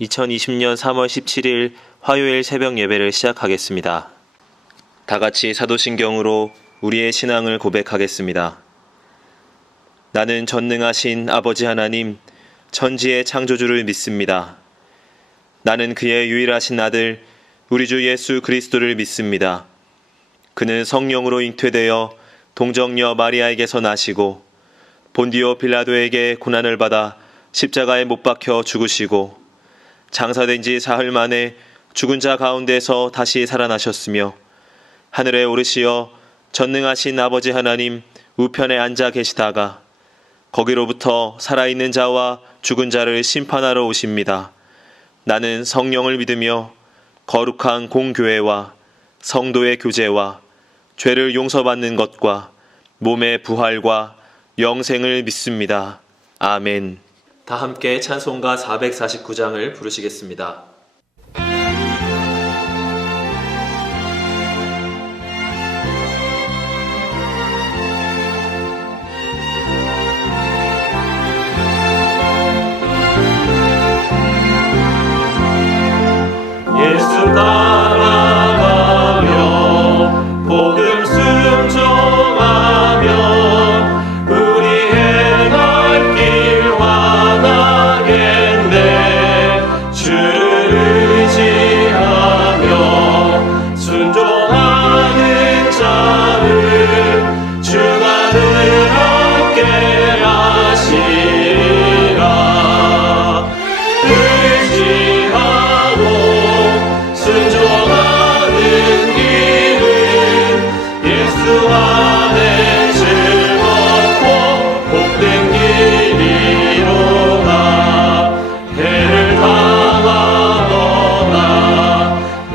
2020년 3월 17일 화요일 새벽 예배를 시작하겠습니다. 다 같이 사도신경으로 우리의 신앙을 고백하겠습니다. 나는 전능하신 아버지 하나님, 천지의 창조주를 믿습니다. 나는 그의 유일하신 아들, 우리 주 예수 그리스도를 믿습니다. 그는 성령으로 잉태되어 동정녀 마리아에게서 나시고 본디오 빌라도에게 고난을 받아 십자가에 못 박혀 죽으시고 장사된 지 사흘 만에 죽은 자 가운데서 다시 살아나셨으며 하늘에 오르시어 전능하신 아버지 하나님 우편에 앉아 계시다가 거기로부터 살아있는 자와 죽은 자를 심판하러 오십니다. 나는 성령을 믿으며 거룩한 공교회와 성도의 교제와 죄를 용서받는 것과 몸의 부활과 영생을 믿습니다. 아멘. 다 함께 찬송가 449장을 부르시겠습니다. 예수 따라가며 복음 순종하며 우리 행할 길 환하겠네. 주를 의지하며 순종하는 자를 주가 늘 함께 하시리라. 의지하고 순종하는 길은 예수 안에 즐겁고 복된 길이로다. 해를 당하거나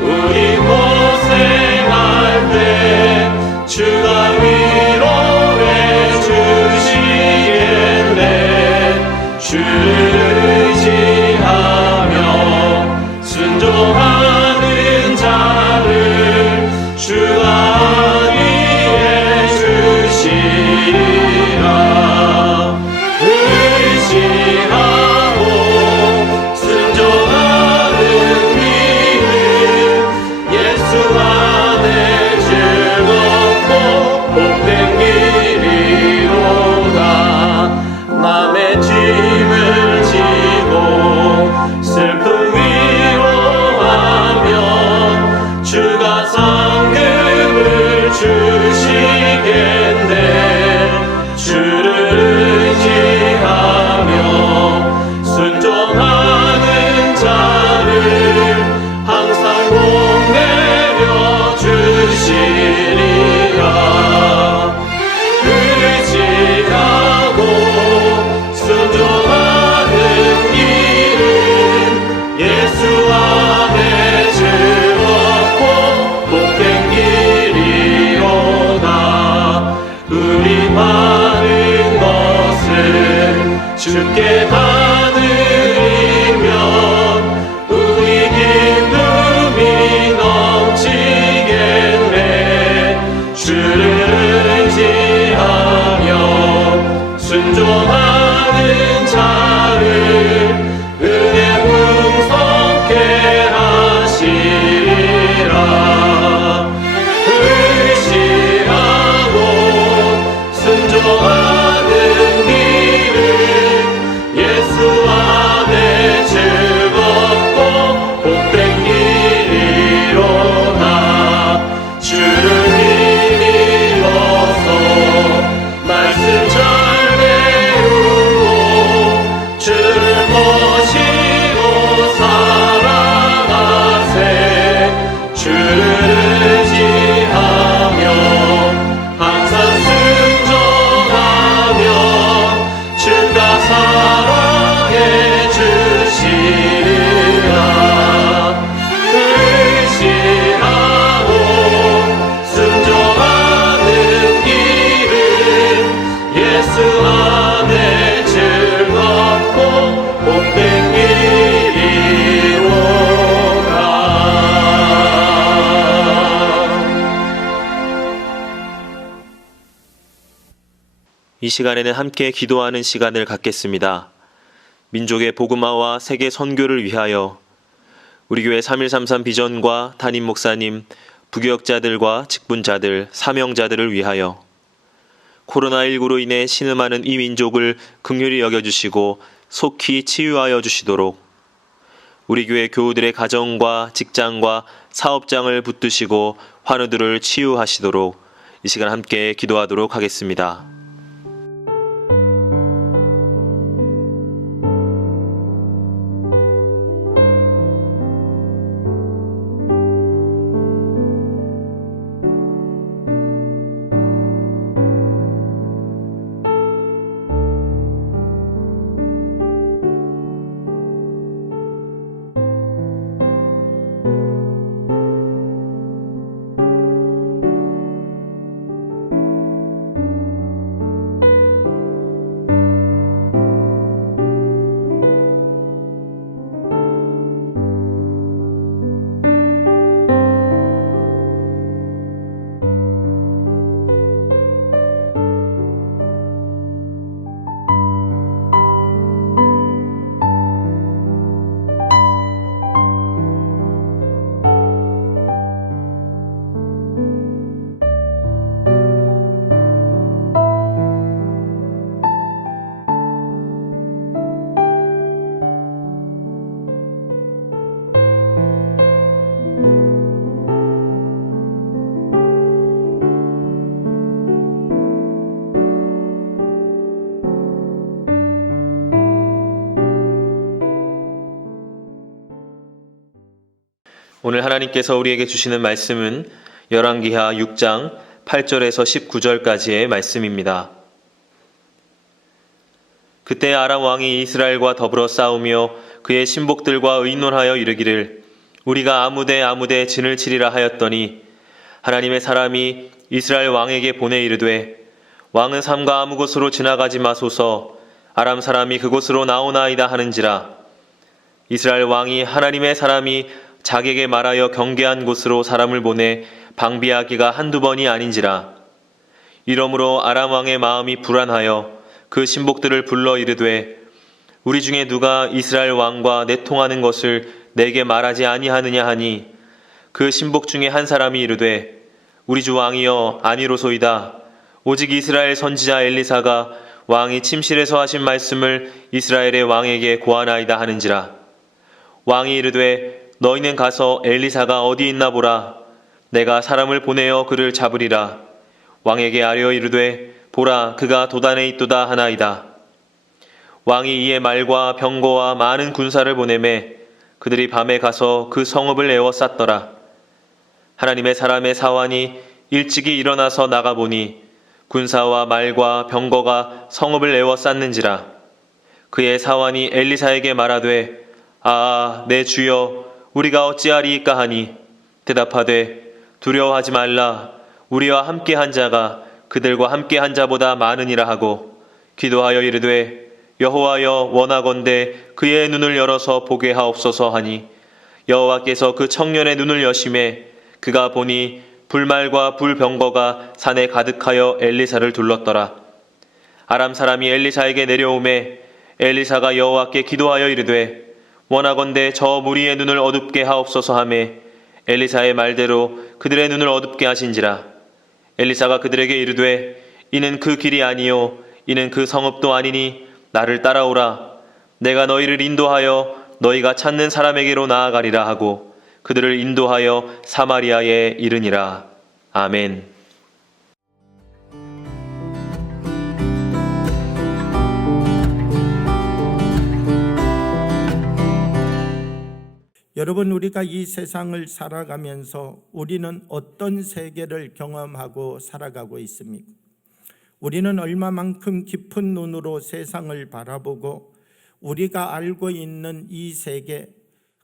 우리 고생할 때 주가 위로해 주시겠네. 주를 의지하며 순종하는 자를 주가 위해 주시리라. 의지하고 순종하는 길은 예수 안에 즐겁고 복된 길이로다. 남의 짐을 지고 슬픔 위로하며 주가 상급을 주시겠네. 주를 의지하며 순종하는 자를 항상 복내려 주시리라. 의지하고 순종하는 길은 예수 안에 즐겁고 복된 길이로다. 우리 바른 것을 주께 다 드리면 우리 기쁨이 넘치겠네. 주를 의지하며 순종하는 자를 은혜 풍성케 하시리라. 의지하고 순종하는 길은 예수 안에 즐겁고 복된 길이로다. 주를 힘입어서 말씀 잘 배우고 주를 모시고 살아가세. 주를 의지하며 항상 순종하며 주가 사랑해 주시리라. 의지하고 순종하는 길은 예수 안에 즐겁고 복된 길이로다. 이 시간에는 함께 기도하는 시간을 갖겠습니다. 민족의 복음화와 세계 선교를 위하여 우리 교회 3133 비전과 담임 목사님, 부교역자들과 직분자들, 사명자들을 위하여 코로나19로 인해 신음하는 이 민족을 긍휼히 여겨주시고 속히 치유하여 주시도록 우리 교회 교우들의 가정과 직장과 사업장을 붙드시고 환우들을 치유하시도록 이 시간 함께 기도하도록 하겠습니다. 오늘 하나님께서 우리에게 주시는 말씀은 열왕기하 6장 8절에서 19절까지의 말씀입니다. 그때 아람 왕이 이스라엘과 더불어 싸우며 그의 신복들과 의논하여 이르기를 우리가 아무데 진을 치리라 하였더니 하나님의 사람이 이스라엘 왕에게 보내 이르되 왕은 삼가 아무 곳으로 지나가지 마소서 아람 사람이 그곳으로 나오나이다 하는지라. 이스라엘 왕이 하나님의 사람이 자기에게 말하여 경계한 곳으로 사람을 보내 방비하기가 한두 번이 아닌지라. 이러므로 아람 왕의 마음이 불안하여 그 신복들을 불러 이르되 우리 중에 누가 이스라엘 왕과 내통하는 것을 내게 말하지 아니하느냐 하니 그 신복 중에 한 사람이 이르되 우리 주 왕이여 아니로소이다. 오직 이스라엘 선지자 엘리사가 왕이 침실에서 하신 말씀을 이스라엘의 왕에게 고하나이다 하는지라. 왕이 이르되 너희는 가서 엘리사가 어디 있나 보라. 내가 사람을 보내어 그를 잡으리라. 왕에게 아뢰어 이르되 보라 그가 도단에 있도다 하나이다. 왕이 이에 말과 병거와 많은 군사를 보내매 그들이 밤에 가서 그 성읍을 에워쌌더라. 하나님의 사람의 사환이 일찍이 일어나서 나가보니 군사와 말과 병거가 성읍을 에워쌌는지라. 그의 사환이 엘리사에게 말하되 내 주여 우리가 어찌하리이까 하니 대답하되 두려워하지 말라. 우리와 함께한 자가 그들과 함께한 자보다 많으니라 하고 기도하여 이르되 여호와여 원하건대 그의 눈을 열어서 보게 하옵소서 하니 여호와께서 그 청년의 눈을 여심해 그가 보니 불말과 불병거가 산에 가득하여 엘리사를 둘렀더라. 아람 사람이 엘리사에게 내려오매 엘리사가 여호와께 기도하여 이르되 원하건대 저 무리의 눈을 어둡게 하옵소서 하매 엘리사의 말대로 그들의 눈을 어둡게 하신지라. 엘리사가 그들에게 이르되 이는 그 길이 아니요 이는 그 성읍도 아니니 나를 따라오라. 내가 너희를 인도하여 너희가 찾는 사람에게로 나아가리라 하고 그들을 인도하여 사마리아에 이르니라. 아멘. 여러분, 우리가 이 세상을 살아가면서 우리는 어떤 세계를 경험하고 살아가고 있습니까? 우리는 얼마만큼 깊은 눈으로 세상을 바라보고 우리가 알고 있는 이 세계,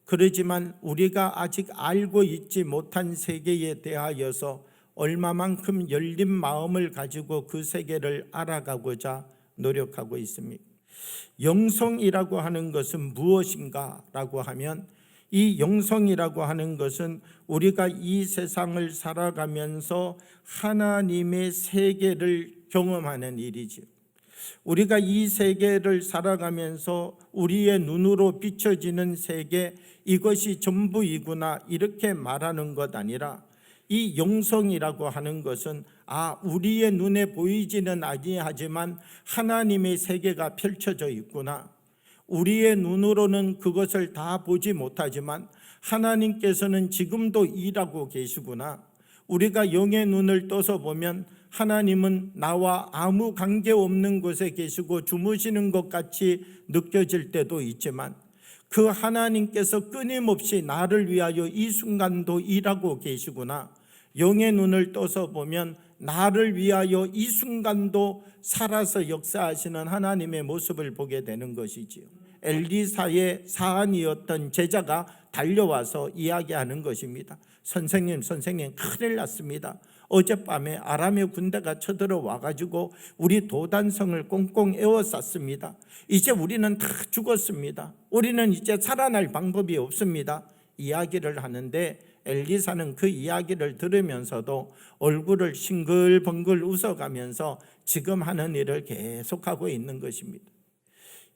그러지만 우리가 아직 알고 있지 못한 세계에 대하여서 얼마만큼 열린 마음을 가지고 그 세계를 알아가고자 노력하고 있습니까? 영성이라고 하는 것은 무엇인가 라고 하면 이 영성이라고 하는 것은 우리가 이 세상을 살아가면서 하나님의 세계를 경험하는 일이죠. 우리가 이 세계를 살아가면서 우리의 눈으로 비춰지는 세계, 이것이 전부이구나 이렇게 말하는 것 아니라, 이 영성이라고 하는 것은 우리의 눈에 보이지는 아니하지만 하나님의 세계가 펼쳐져 있구나, 우리의 눈으로는 그것을 다 보지 못하지만 하나님께서는 지금도 일하고 계시구나, 우리가 영의 눈을 떠서 보면 하나님은 나와 아무 관계없는 곳에 계시고 주무시는 것 같이 느껴질 때도 있지만, 그 하나님께서 끊임없이 나를 위하여 이 순간도 일하고 계시구나, 영의 눈을 떠서 보면 나를 위하여 이 순간도 살아서 역사하시는 하나님의 모습을 보게 되는 것이지요. 엘리사의 사안이었던 제자가 달려와서 이야기하는 것입니다. 선생님 큰일 났습니다. 어젯밤에 아람의 군대가 쳐들어와 가지고 우리 도단성을 꽁꽁 에워쌌습니다. 이제 우리는 다 죽었습니다. 우리는 이제 살아날 방법이 없습니다. 이야기를 하는데 엘리사는 그 이야기를 들으면서도 얼굴을 싱글벙글 웃어가면서 지금 하는 일을 계속하고 있는 것입니다.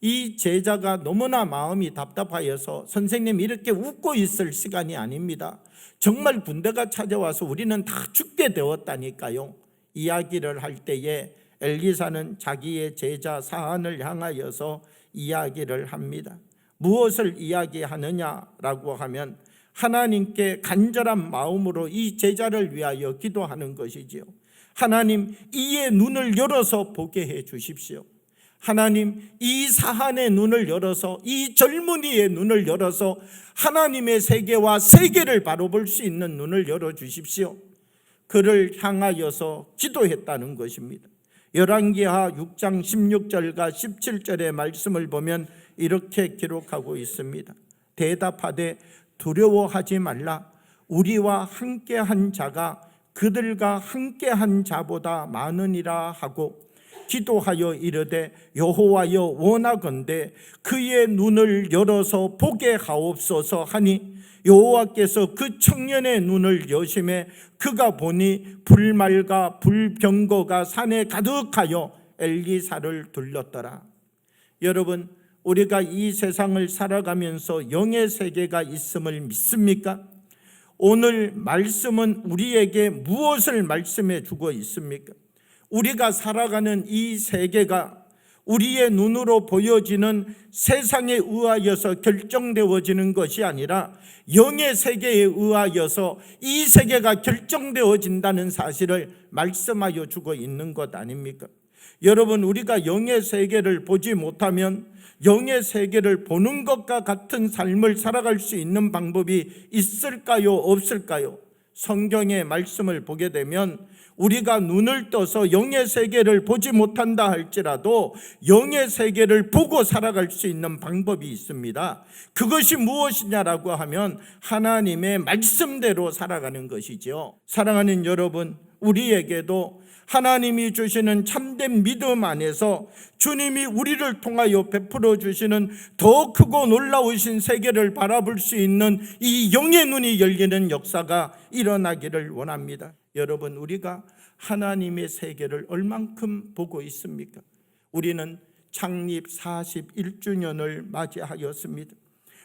이 제자가 너무나 마음이 답답하여서 선생님 이렇게 웃고 있을 시간이 아닙니다. 정말 군대가 찾아와서 우리는 다 죽게 되었다니까요. 이야기를 할 때에 엘리사는 자기의 제자 사안을 향하여서 이야기를 합니다. 무엇을 이야기하느냐라고 하면 하나님께 간절한 마음으로 이 제자를 위하여 기도하는 것이지요. 하나님, 이의 눈을 열어서 보게 해 주십시오. 하나님, 이 사안의 눈을 열어서, 이 젊은이의 눈을 열어서 하나님의 세계와 세계를 바로 볼 수 있는 눈을 열어주십시오. 그를 향하여서 기도했다는 것입니다. 열왕기하 6장 16절과 17절의 말씀을 보면 이렇게 기록하고 있습니다. 대답하되 두려워하지 말라. 우리와 함께한 자가 그들과 함께한 자보다 많으니라 하고 기도하여 이르되 여호와여 원하건대 그의 눈을 열어서 보게 하옵소서 하니 여호와께서 그 청년의 눈을 여심해 그가 보니 불말과 불병거가 산에 가득하여 엘리사를 둘렀더라. 여러분, 우리가 이 세상을 살아가면서 영의 세계가 있음을 믿습니까? 오늘 말씀은 우리에게 무엇을 말씀해 주고 있습니까? 우리가 살아가는 이 세계가 우리의 눈으로 보여지는 세상에 의하여서 결정되어지는 것이 아니라 영의 세계에 의하여서 이 세계가 결정되어진다는 사실을 말씀하여 주고 있는 것 아닙니까? 여러분, 우리가 영의 세계를 보지 못하면 영의 세계를 보는 것과 같은 삶을 살아갈 수 있는 방법이 있을까요? 없을까요? 성경의 말씀을 보게 되면 우리가 눈을 떠서 영의 세계를 보지 못한다 할지라도 영의 세계를 보고 살아갈 수 있는 방법이 있습니다. 그것이 무엇이냐라고 하면 하나님의 말씀대로 살아가는 것이죠. 사랑하는 여러분, 우리에게도 하나님이 주시는 참된 믿음 안에서 주님이 우리를 통하여 베풀어 주시는 더 크고 놀라우신 세계를 바라볼 수 있는 이 영의 눈이 열리는 역사가 일어나기를 원합니다. 여러분, 우리가 하나님의 세계를 얼만큼 보고 있습니까? 우리는 창립 41주년을 맞이하였습니다.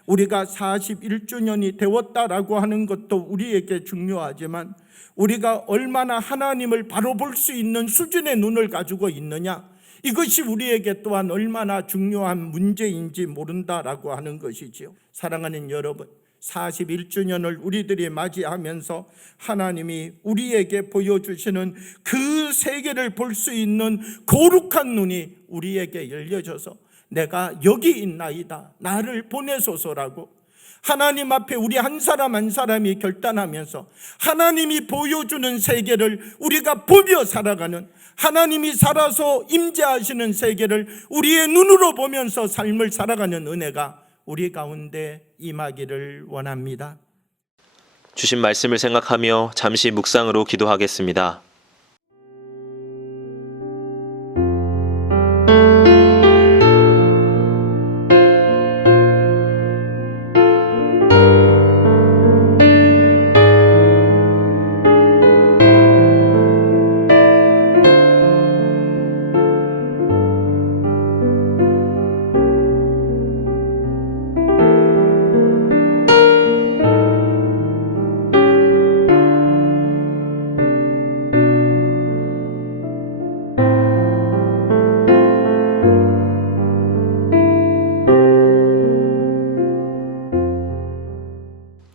우리가 41주년이 되었다라고 하는 것도 우리에게 중요하지만 우리가 얼마나 하나님을 바로 볼 수 있는 수준의 눈을 가지고 있느냐, 이것이 우리에게 또한 얼마나 중요한 문제인지 모른다라고 하는 것이지요. 사랑하는 여러분, 41주년을 우리들이 맞이하면서 하나님이 우리에게 보여주시는 그 세계를 볼 수 있는 거룩한 눈이 우리에게 열려져서 내가 여기 있나이다, 나를 보내소서라고 하나님 앞에 우리 한 사람 한 사람이 결단하면서 하나님이 보여주는 세계를 우리가 보며 살아가는, 하나님이 살아서 임재하시는 세계를 우리의 눈으로 보면서 삶을 살아가는 은혜가 우리 가운데 임하기를 원합니다. 주신 말씀을 생각하며 잠시 묵상으로 기도하겠습니다.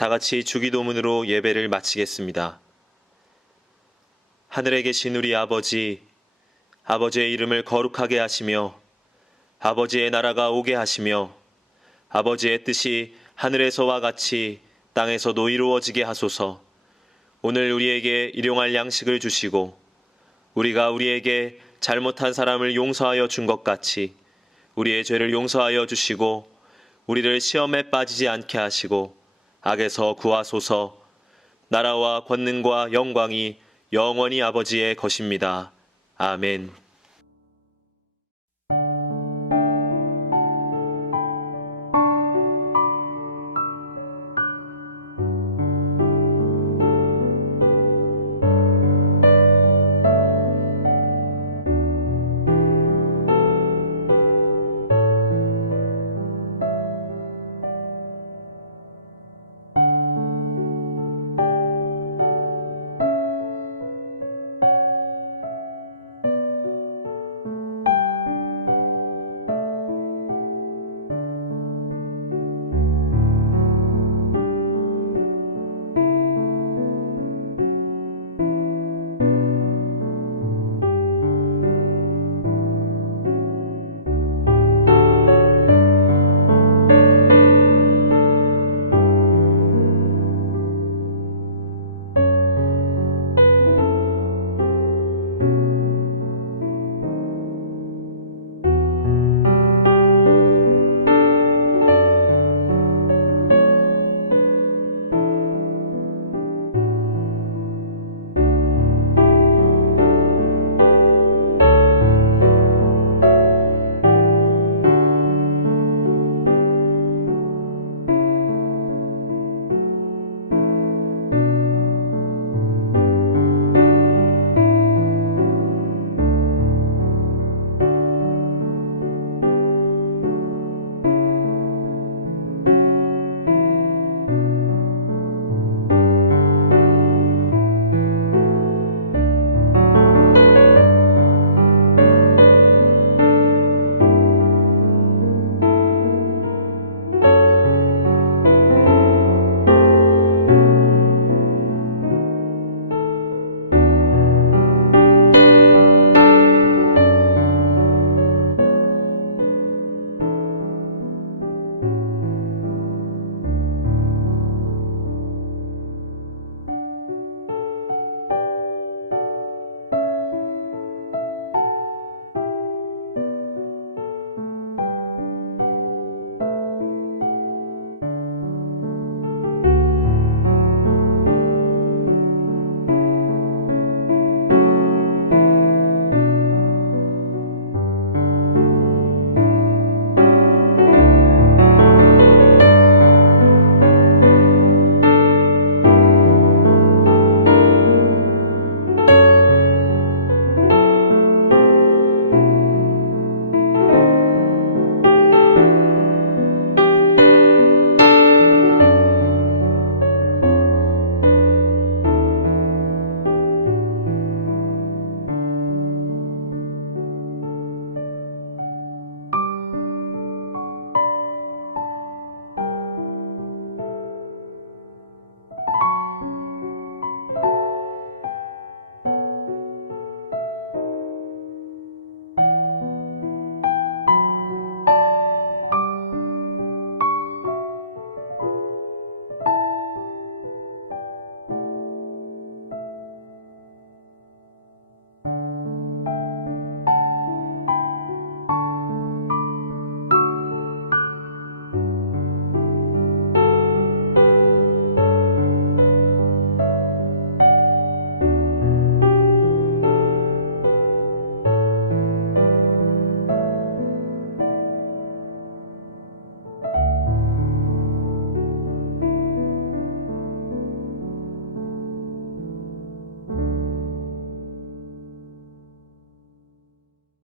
다 같이 주기도문으로 예배를 마치겠습니다. 하늘에 계신 우리 아버지, 아버지의 이름을 거룩하게 하시며 아버지의 나라가 오게 하시며 아버지의 뜻이 하늘에서와 같이 땅에서도 이루어지게 하소서. 오늘 우리에게 일용할 양식을 주시고 우리가 우리에게 잘못한 사람을 용서하여 준 것 같이 우리의 죄를 용서하여 주시고 우리를 시험에 빠지지 않게 하시고 악에서 구하소서. 나라와 권능과 영광이 영원히 아버지의 것입니다. 아멘.